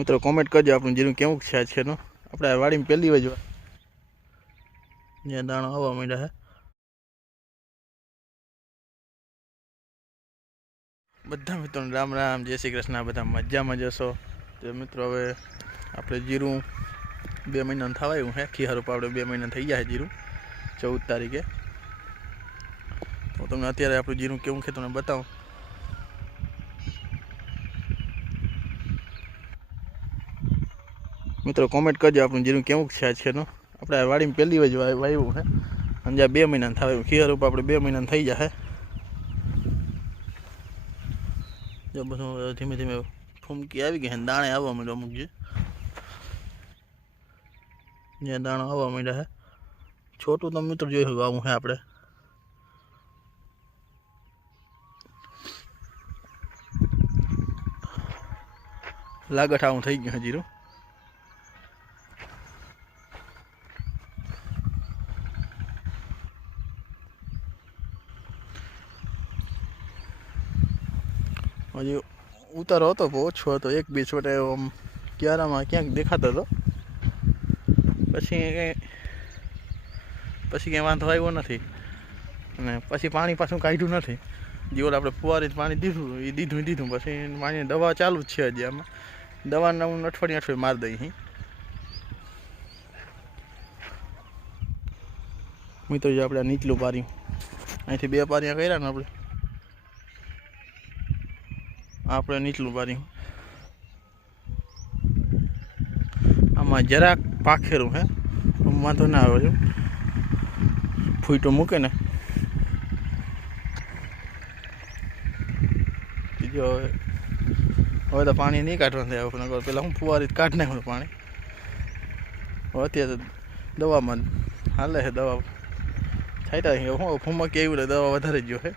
મિત્રો કોમેન્ટ કરજો આપણું જીરું કેવું છે આજનું આપણે વાડીમાં પહેલી વાર જોવા જ્યાં દાણો આવવા માંડ્યા છે. બધા મિત્રોને રામ રામ, જય શ્રી કૃષ્ણ બધા મજામાં જશો તો મિત્રો, હવે આપણે જીરું બે મહિનાનું થવા આવ્યું હે ખીહારું આપણે બે મહિના થઈ ગયા છે જીરું. ચૌદ તારીખે. તો તમને અત્યારે આપણું જીરું કેવું છે તમને બતાવું. મિત્રો કોમેન્ટ કરજો આપણું જીરું કેવું છે આજ આપણે વાડીમાં પહેલી વા- વાવ્યું છે. અને જ્યાં બે મહિના થાય ખીયર ઉપર આપણે બે મહિના થઈ જશે. જો બધું ધીમે ધીમે ફૂમકી આવી ગઈ દાણે આવવા માંડ્યો અમુક જે. દાણો આવવા માંડ્યા છે. છોટું તો મિત્રો જોઈ આવું છે આપણે. લાગઠ આવું થઈ ગયું જીરું. હજી ઉતારો હતો, બહુ ઓછો હતો. એક બે છોટે આમ ક્યારામાં ક્યાંક દેખાતો હતો. પછી કંઈ પછી કંઈ વાંધો આવ્યો નથી. અને પછી પાણી પાછું કાઢ્યું નથી. જે ઓલા આપણે ફુવારી પાણી દીધું, એ દીધું દીધું. પછી પાણી દવા ચાલુ જ છે હજી આમાં. દવાના હું અઠવાડિયે અઠવાડિયે મારી દઈ અહીં મિત્રો, જે આપણે નીચલું પાર્યું. અહીંથી બે પારિયા કર્યા ને આપણે. આપણે નીચલું પાર્યું આમાં જરાક પાખેરું હે વાંધો ના આવે છે ફૂટો મૂકે ને. બીજો હવે હવે તો પાણી નહીં કાઢવાનું થાય આપણે પહેલાં હું ફુવારી કાઢ નાખું પાણી. હવે અત્યારે દવામાં હાલે છે દવા. છાંટા હું ફૂમક એટલે દવા વધારે જ જો છે